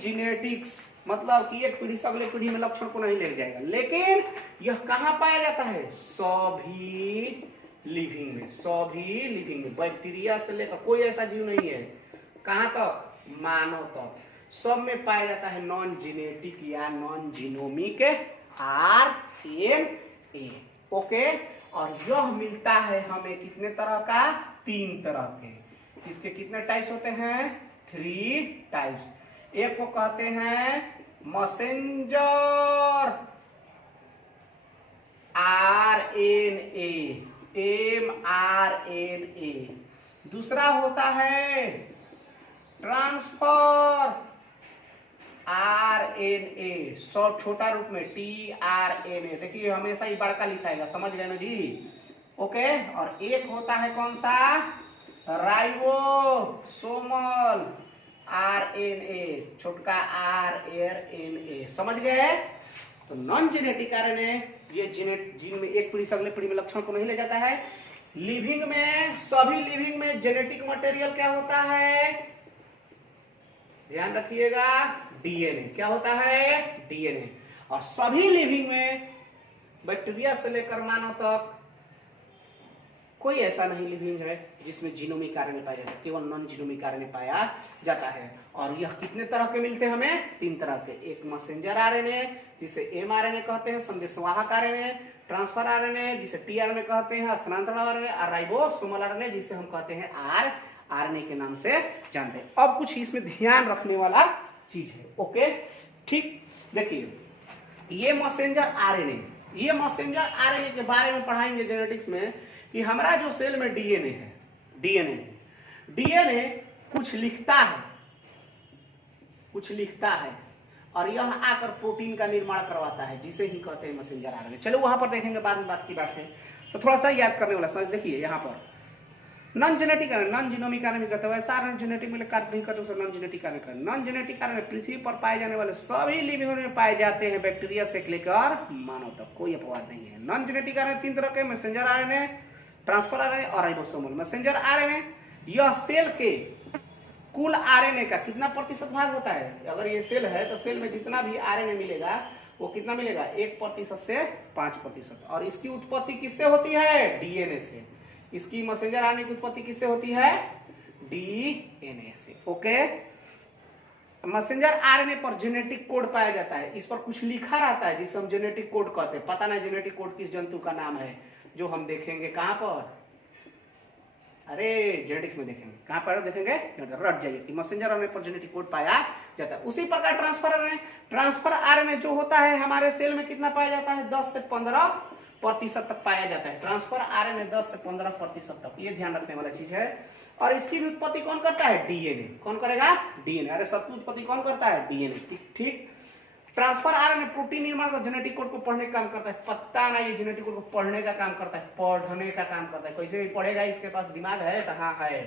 जेनेटिक्स मतलब कि एक पीढ़ी से अगले पीढ़ी में लक्षण को नहीं ले जाएगा, लेकिन यह कहां पाया जाता है? सभी लिविंग में। बैक्टीरिया से लेकर कोई ऐसा जीव नहीं है, कहां तक? मानव तक, सब में पाया जाता है नॉन जेनेटिक या नॉन जीनोमिक आरएनए। ओके, और यह मिलता है हमें कितने तरह का? 3 तरह के। इसके कितने टाइप्स होते हैं? 3 टाइप्स। एक को कहते हैं मैसेंजर आरएनए, mRNA। दूसरा होता है ट्रांसफर आरएनए, छोटा रूप में tRNA। देखिए हमेशा ही बड़का लिखाएगा, समझ गए ना जी? ओके, और एक होता है कौन सा? राइबोसोमल आरएनए, छोटका आरएनए, समझ गए? तो नॉन जेनेटिक आरएनए ये जीन में एक पीढ़ी से अगले पीढ़ी में लक्षण को नहीं ले जाता है। लिविंग में, सभी लिविंग में जेनेटिक मटेरियल क्या होता है? ध्यान रखिएगा, डीएनए। क्या होता है? डीएनए। और सभी लिविंग में, बैक्टीरिया से लेकर मानव तक, कोई ऐसा नहीं लिविंग है जिसमें जीनोमिक आरएनए पाया जाता है, केवल नॉन जीनोमिक आरएनए पाया जाता है। और यह कितने तरह के मिलते हैं हमें? 3 तरह के। एक मैसेंजर आरएनए जिसे mRNA कहते हैं, संदेशवाहक आरएनए, ट्रांसफर आरएनए जिसे tRNA कहते हैं, स्थानांतरण आरएनए, और राइबोसोमल आरएनए जिसे हम कहते हैं आरएनए के नाम से जानते हैं। अब कुछ इसमें ध्यान रखने वाला चीज है। ओके, ठीक, देखिए ये मैसेंजर आरएनए के बारे में पढ़ाएंगे जेनेटिक्स में कि हमारा जो सेल में डीएनए कुछ लिखता है और यह आकर प्रोटीन का निर्माण करवाता है, जिसे ही कहते हैं मैसेंजर आरएनए। चलो वहां पर देखेंगे, बाद में बात की बात है। तो थोड़ा सा याद करने वाला समझ। देखिए यहाँ पर non genetic RNA, non genomic RNA कहते हैं, वैसा आरएनए जेनेटिक में कार्य नहीं करते उसे नॉन जेनेटिक आरएनए कहते हैं। नॉन जेनेटिक आरएनए पृथ्वी पर पाए जाने वाले सभी लिविंग में पाए जाते हैं, बैक्टीरिया से लेकर मानव तक, कोई अपवाद नहीं है। नॉन जेनेटिक आरएनए 3 तरह के, मैसेंजर आरएनए, ट्रांसफर आरएनए और राइबोसोमल। मैसेंजर आरएनए यह सेल के कुल आरएनए का कितना प्रतिशत भाग होता है? अगर ये सेल है तो सेल में जितना भी आरएनए मिलेगा वो कितना मिलेगा? 1% से 5%। और इसकी उत्पत्ति किससे होती है? डीएनए से। इसकी मैसेंजर आरएनए की उत्पत्ति किससे होती है? डीएनए से। ओके, मैसेंजर आरएनए पर जेनेटिक कोड पाया जाता है, इस पर कुछ लिखा रहता है जिसे हम जेनेटिक कोड कहते हैं। पता नहीं जेनेटिक कोड किस जंतु का नाम है, जो हम देखेंगे कहां पर? अरे जेनेटिक्स में देखेंगे, कहां पर देखेंगे? रट जाइए कि मैसेंजर आरएनए पर जेनेटिक कोड पाया जाता है। उसी प्रकार ट्रांसफर आरएनए जो होता है हमारे सेल में कितना पाया जाता है? 10 से 15% तक पाया जाता है। ट्रांसफर आरएनए 10 से 15% तक, ये ध्यान रखने वाला चीज है। और इसकी भी उत्पत्ति कौन करता है? डीएनए। कौन करेगा? डीएनए। अरे सबकी उत्पत्ति कौन करता है? डीएनए। ठीक। ट्रांसफर आरएनए प्रोटीन निर्माण का जेनेटिक कोड को पढ़ने का काम करता है। पता ना, ये जेनेटिक कोड को पढ़ने का काम करता है, पढ़ने का काम करता है। कैसे भी पढ़ेगा, इसके पास दिमाग है तो हाँ है,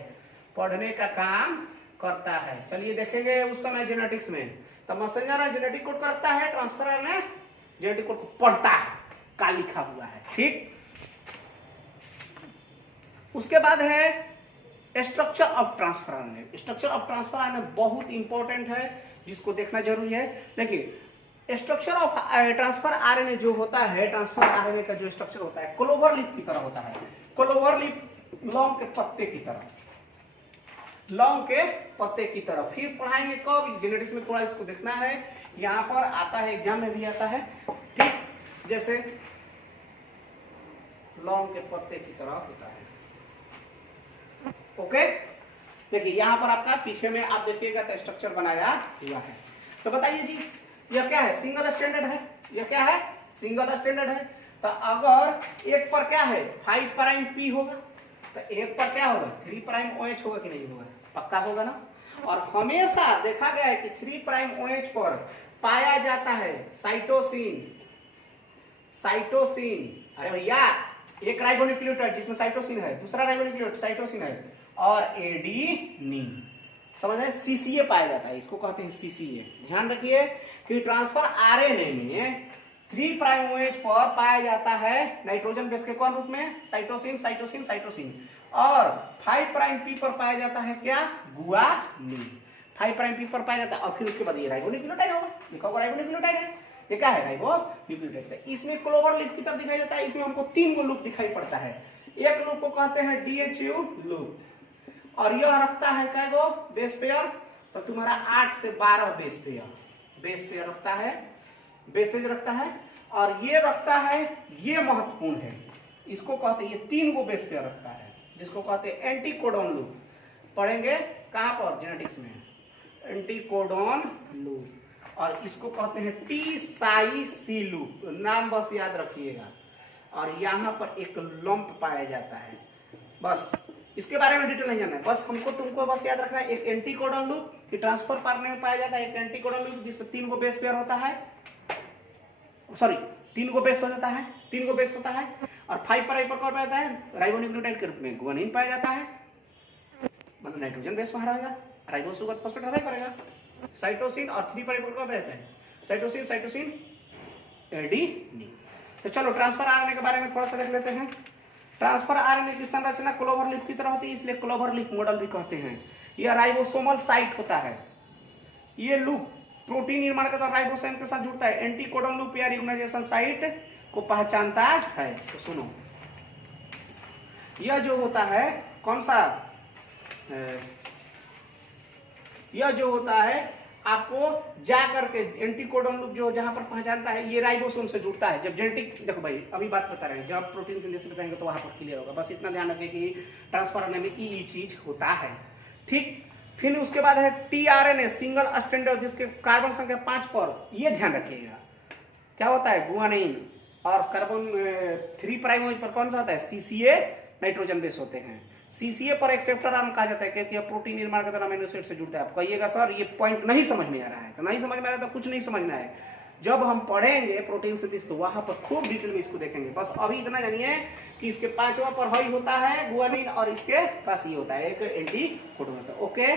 पढ़ने का काम करता है। चलिए देखेंगे उस समय जेनेटिक्स में। तो मैसेंजर जेनेटिक कोड करता है, ट्रांसफर आरएनए जेनेटिक कोड को पढ़ता है, का लिखा हुआ है। ठीक। उसके बाद है structure of transfer RNA. Structure of transfer RNA बहुत इंपॉर्टेंट है, जिसको देखना जरूरी है। देखिए स्ट्रक्चर ऑफ ट्रांसफर आरएनए जो होता है, ट्रांसफर आरएनए का जो स्ट्रक्चर होता है क्लोवर लीफ की तरह होता है। क्लोवर लीफ लौंग के पत्ते की तरह, लौंग के पत्ते की तरह। फिर पढ़ाएंगे कब? जेनेटिक्स में थोड़ा इसको देखना है, यहाँ पर आता है, एग्जाम में भी आता है। ठीक, जैसे लौंग के पत्ते की तरह होता है। ओके, देखिए यहां पर आपका पीछे में आप देखिएगा तो स्ट्रक्चर बनाया हुआ है। तो बताइए जी यह क्या है, सिंगल स्टैंडर्ड है, यह क्या है सिंगल स्टैंडर्ड है। तो अगर एक पर क्या है 5 प्राइम पी होगा तो एक पर क्या होगा 3 प्राइम OH होगा कि नहीं होगा, पक्का होगा ना। और हमेशा देखा गया है कि 3 प्राइम OH पर पाया जाता है साइटोसिन, साइटोसिन, अरे भैया एक राइबोन्यूक्लियोटाइड जिसमें साइटोसिन है, दूसरा राइबोन्यूक्लियोटाइड साइटोसिन है और एडेनिन, समझ रहे, सीसीए पाया जाता है, इसको कहते हैं सीसीए। ध्यान रखिए कि ट्रांसफर आरएनए में 3 प्राइम OH पर पाया जाता है नाइट्रोजन बेस के कौन रूप में, साइटोसिन साइटोसिन साइटोसिन, और 5 प्राइम पी पर पाया जाता है क्या, गुआनिन। 5 प्राइम पी पर पाया जाता है और फिर उसके बाद ये राइबोन्यूक्लियोटाइड होगा, लिखा होगा राइबोन्यूक्लियोटाइड है, ये क्या है राइबोन्यूक्लियोटाइड। इसमें क्लोवर लूप की तरह दिखाई देता है, इसमें हमको 3 गो लूप दिखाई पड़ता है। एक लूप को कहते हैं DHU लूप और यह रखता है क्या गो बेस पेयर, तो तुम्हारा 8 से 12 बेस पेयर रखता है, बेसेज रखता है। और ये रखता है, ये महत्वपूर्ण है, इसको कहते हैं, ये 3 गो बेस पेयर रखता है जिसको कहते हैं एंटीकोडॉन लूप। पढ़ेंगे कहां पर, जेनेटिक्स में, एंटीकोडॉन लूप। और इसको कहते हैं टी साई सी लूप, नाम बस याद रखिएगा। और यहां पर एक लंप पाया जाता है, बस इसके बारे में डिटेल नहीं जानना है, बस हमको तुमको बस याद रखना है एक एंटीकोडॉन लूप कि ट्रांसफर पार्टनर में पाया जाता है, एक एंटीकोडॉन लूप जिसमें 3 गो बेस पेयर होता है, सॉरी 3 गो बेस हो जाता है, 3 गो बेस होता है। और 5 पर कौन पाया जाता है, राइबोन्यूक्लियोटाइड के रूप में गुआनिन पाया जाता है, मतलब नाइट्रोजन बेस वहां रहेगा, राइबोसुगर फॉस्फेट रहेगा करेगा, साइटोसिन। और 3 पर कौन रहता है, साइटोसिन साइटोसिन एडेनिन। तो चलो ट्रांसफर आरएनए के बारे में थोड़ा सा देख लेते हैं। ट्रांसफर आरएनए की संरचना क्लोवर लीफ की तरह होती है, इसलिए क्लोवर लीफ मॉडल भी कहते हैं। यह राइबोसोमल साइट होता है, ये लूप प्रोटीन निर्माण के दौरान राइबोसोम के साथ जुड़ता है, एंटीकोडॉन लूप या रिकॉग्नाइजेशन साइट को पहचानता है। तो सुनो, यह जो होता है कौन सा, यह जो होता है आपको जा करके एंटीकोडॉन लूप जो जहां पर पहचानता है, ये राइबोसोम से जुड़ता है। जब जेनेटिक, देखो भाई अभी बात बता रहे हैं, जब प्रोटीन सिंथेसिस बताएंगे तो वहां पर क्लियर होगा, बस इतना ध्यान रखें कि ट्रांसफर आरएनए में ये चीज होता है, ठीक। फिर उसके बाद है टीआरएनए सिंगल स्टैंडर्ड, जिसके कार्बन संख्या 5 पर, ये ध्यान रखिएगा क्या होता है गुआनिन, और कार्बन 3 प्राइम पर कौन सा होता है सीसीए, नाइट्रोजन बेस होते हैं। सीसीए पर एक्सेप्टर आर्म कहा जाता है क्योंकि यह प्रोटीन निर्माण के दौरान अमीनो एसिड से जुड़ता है। आप कहिएगा सर ये पॉइंट नहीं समझ में आ रहा है, तो नहीं समझ में आ रहा है तो कुछ नहीं समझना है, जब हम पढ़ेंगे प्रोटीन सिंथेसिस तो वहां पर खूब डिटेल में इसको देखेंगे। बस अभी इतना जानिए कि इसके 5वां पर हई होता है गुआनिन और इसके पास ये होता है एक एंटीकोडॉन होता है। ओके,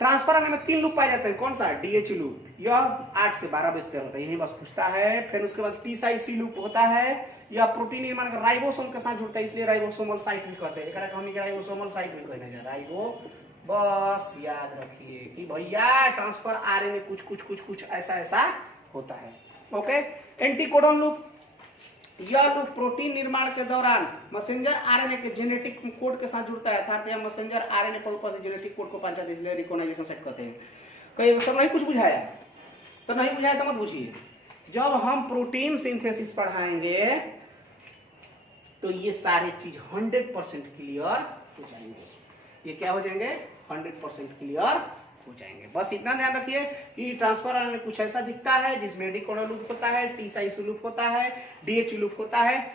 ट्रांसफर आने में 3 लूप पाए जाते हैं, कौन सा, डीएच लूप, यह 8 से 12 बेस पेयर होता है, यही बस पूछता है। फिर उसके बाद टी-साई-सी लूप होता है, यह प्रोटीन निर्माण का राइबोसोम के साथ जुड़ता है, इसलिए राइबोसोमल साइट भी कहते हैं, एकरा हमनी के राइबोसोमल साइट भी कहना जा राइबो। बस याद रखिए कि भैया ट्रांसफर आरएनए कुछ कुछ कुछ कुछ ऐसा ऐसा होता है। ओके, एंटीकोडॉन लूप, यह लूप प्रोटीन निर्माण के दौरान मैसेंजर आरएनए के जेनेटिक कोड के साथ जुड़ता है, अर्थात यह मैसेंजर आरएनए पर ऊपर से जेनेटिक कोड को पहचानता है, इसलिए रिकॉग्नाइजेशन साइट कहते हैं। कई सब नहीं कुछ बुझाया तो नहीं बुझाया तो मत पूछिए, जब हम प्रोटीन सिंथेसिस पढ़ाएंगे तो ये सारे चीज 100% क्लियर हो जाएंगे। ये क्या हो जाएंगे, 100% क्लियर हो जाएंगे। बस इतना ध्यान रखिए कि ट्रांसफर आरएनए में कुछ ऐसा दिखता है जिसमें एंटीकोडॉन लूप होता है, टी-साई-सी लूप होता है, डीएच लूप होता है,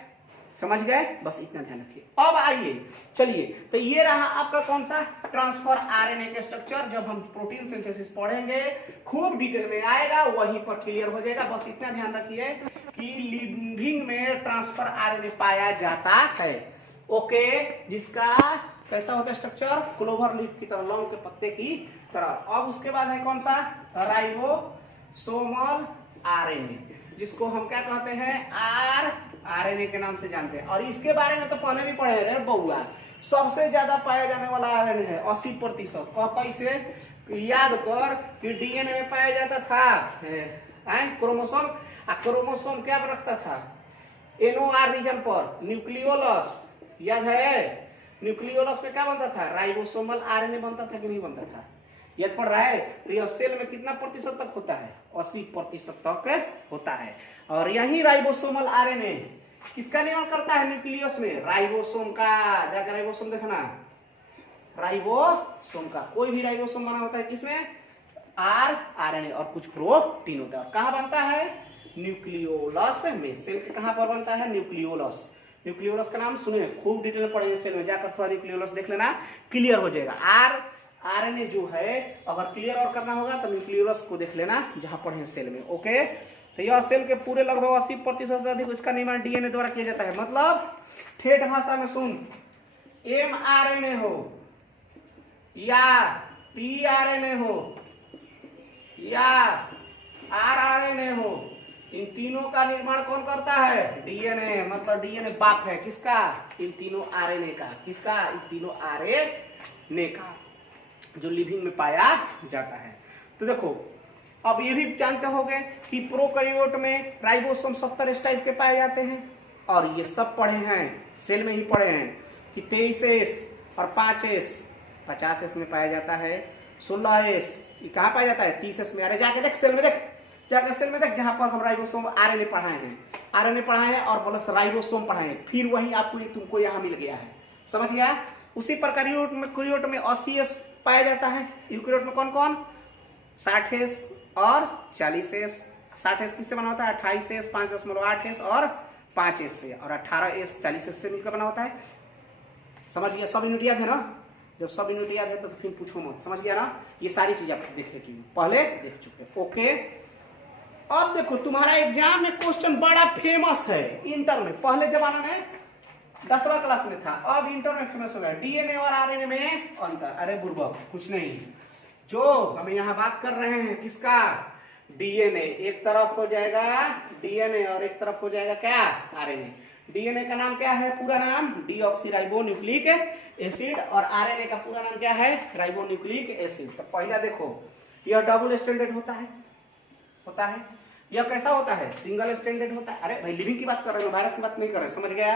समझ गए, बस इतना ध्यान रखिए। अब आइए चलिए, तो ये रहा आपका कौन सा ट्रांसफर आरएनए के स्ट्रक्चर। जब हम प्रोटीन सिंथेसिस पढ़ेंगे खूब डिटेल में आएगा, वहीं पर क्लियर हो जाएगा। बस इतना ध्यान रखिए कि लिविंग में ट्रांसफर आरएनए पाया जाता है, ओके, जिसका कैसा होता है स्ट्रक्चर, क्लोवर लीफ की तरह, लौंग के पत्ते की तरह। अब उसके बाद है कौन सा, राइबोसोमल आरएनए, जिसको हम क्या कहते हैं, आरएनए के नाम से जानते हैं। और इसके बारे में तो पहले भी पढ़े रहे बउआ, सबसे ज्यादा पाया जाने वाला आरएनए है 80%। कैसे, याद कर कि डीएनए में पाया जाता था क्रोमोसोम, क्रोमोसोम क्या रखता था, एनओआर रीजन पर न्यूक्लियोलस, याद है, न्यूक्लियोलस में क्या बनता था, राइबोसोमल आरएनए बनता था कि नहीं बनता था, याद पड़ रहा है। तो यह सेल में कितना प्रतिशत तक होता है, 80% तक होता है। और यही राइबोसोमल आरएनए किसका निर्माण करता है, न्यूक्लियस में, राइबोसोम का। जाकर राइबोसोम देखना, राइबोसोम का। कोई भी राइबोसोम बना होता है किसमें? आरएनए और कुछ प्रोटीन होता है। और कहाँ बनता है? न्यूक्लियोलस में। सेल के कहाँ पर बनता है? न्यूक्लियोलस। न्यूक्लियोलस का नाम सुने, खूब डिटेल में पढ़ेंगे, सेल में जाकर थोड़ा न्यूक्लियोलस देख लेना, क्लियर हो जाएगा। आरएनए जो है अगर क्लियर और करना होगा तो न्यूक्लियोलस को देख लेना जहां पढ़े सेल में। ओके, तो यह सेल के पूरे लगभग 80% से अधिक इसका निर्माण डीएनए द्वारा किया जाता है। मतलब ठेठ भाषा में सुन, एमआरएनए हो या टीआरएनए हो या आरआरएनए हो, इन तीनों का निर्माण कौन करता है? डीएनए। मतलब डीएनए बाप है किसका? इन तीनों आरएनए का। किसका? इन तीनों आरएनए का, जो लिविंग में पाया जाता है। तो देखो, अब ये भी जानते होंगे कि प्रोकैरियोट में राइबोसोम 70 इस टाइप के पाए जाते हैं। और ये सब पढ़े हैं, सेल में ही पढ़े हैं कि 23S और 5S 50S में पाया जाता है। 16S ये कहाँ पाया जाता है? 30S में। अरे जाके देख सेल में, देख जाके सेल में देख, जहां पर हम राइबोसोम आरएनए पढ़ाए हैं, और प्लस राइबोसोम पढ़ाए हैं, फिर वही आपको तुमको यहाँ मिल गया है। समझ गया? उसी प्रकार यूकैरियोट में 80S पाया जाता है। यूकैरियोट में कौन कौन? 60S और 40S। 60S किससे बना होता है? 28S, 5.8S और 5S से, और 18S 40S से मिलकर बना होता है। समझ गया? सब यूनिट याद है ना? जब सब यूनिट याद है तो फिर पूछो मत। समझ गया ना? ये सारी चीज आप देखे कि पहले देख चुके। ओके, अब देखो तुम्हारा एग्जाम में क्वेश्चन बड़ा फेमस है इंटर में। पहले जमाना में 10वां क्लास में था, अब इंटर में फेमस हो गया। डीएनए और आरएनए में अंतर। अरे बुर्बक, कुछ नहीं। जो हम यहाँ बात कर रहे हैं किसका? डीएनए एक तरफ हो जाएगा डीएनए और एक तरफ हो जाएगा क्या? आरएनए। डीएनए का नाम क्या है? पूरा नाम डीऑक्सीराइबोन्यूक्लिक एसिड, और आरएनए का पूरा नाम क्या है? Ribonucleic acid. तो पहला देखो, यह डबल स्टैंडर्ड होता है। यह कैसा होता है? सिंगल स्टैंडर्ड होता है। अरे भाई लिविंग की बात कर रहे हैं, वायरस की बात नहीं कर रहे, समझ गया?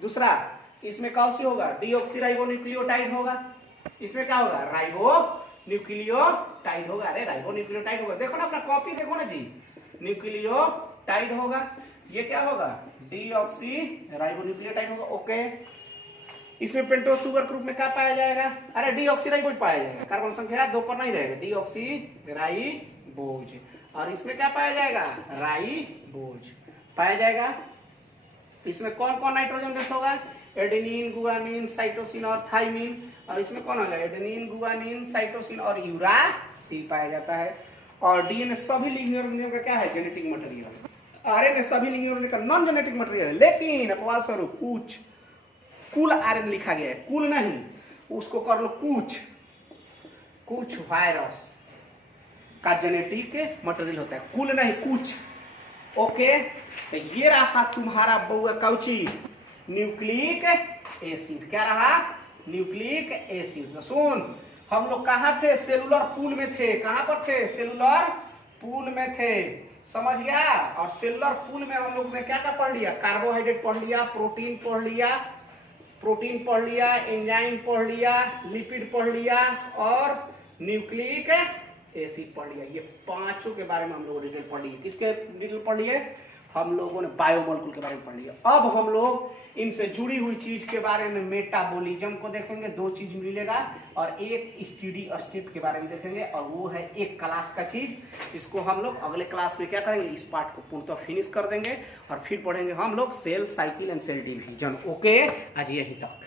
दूसरा, इसमें कौन सी होगा? डीऑक्सीराइबोन्यूक्लियोटाइड होगा। इसमें क्या होगा? राइबोन्यूक्लियोटाइड होगा। अरे राइबोन्यूक्लियोटाइड होगा, देखो ना अपना कॉपी देखो ना जी, न्यूक्लियोटाइड होगा। ये क्या होगा? डीऑक्सीराइबोन्यूक्लियोटाइड होगा। ओके, इसमें पेंटोज शुगर ग्रुप में क्या पाया जाएगा? अरे डीऑक्सीराइबोज पाया जाएगा, कार्बन संख्या 2 पर नहीं रहेगा, डीऑक्सीराइबोज। और इसमें क्या पाया जाएगा? राइबोज पाया जाएगा। इसमें कौन कौन नाइट्रोजन बेस होगा? एडेनिन, गुआनिन, साइटोसिन और थाइमिन। और इसमें कौन होगा? एडेनिन, गुआनिन, साइटोसिन और यूरासिल पाया जाता है। और डीएनए सभी लिविंग ऑर्गेनिज्म का क्या है? Genetic material. आरएनए सभी लिविंग ऑर्गेनिज्म का नॉन जेनेटिक मटेरियल है, लेकिन अपवाद स्वरूप कुल आरएनए लिखा गया है, कुल नहीं, उसको कर लो कुछ वायरस का जेनेटिक मटेरियल होता है, कुल नहीं कुछ। ओके, तो ये रहा तुम्हारा बउआ कौची? Nucleic acid. क्या रहा? Nucleic acid. तो सुन, हम लोग कहाँ थे? सेलुलर पूल में थे। कहाँ पर थे? सेलुलर पूल में थे। समझ गया? और सेलुलर पूल में हम लोग ने क्या क्या पढ़ लिया? कार्बोहाइड्रेट पढ़ लिया, प्रोटीन पढ़ लिया, एंजाइम पढ़ लिया, लिपिड पढ़ लिया और न्यूक्लिक एसिड पढ़ लिया। ये पांचों के बारे में हम लोग डिटेल पढ़ लिए। किसके डिटेल पढ़ लिए? हम लोगों ने बायोमोलिक्यूल के बारे में पढ़ लिया। अब हम लोग इनसे जुड़ी हुई चीज के बारे में, मेटाबॉलिज्म को देखेंगे, 2 चीज मिलेगा, और एक स्टेडी स्टेट के बारे में देखेंगे, और वो है एक क्लास का चीज। इसको हम लोग अगले क्लास में क्या करेंगे? इस पार्ट को पूर्णतः फिनिश कर देंगे, और फिर पढ़ेंगे हम लोग cell cycle and cell division. Okay, आज यही तक।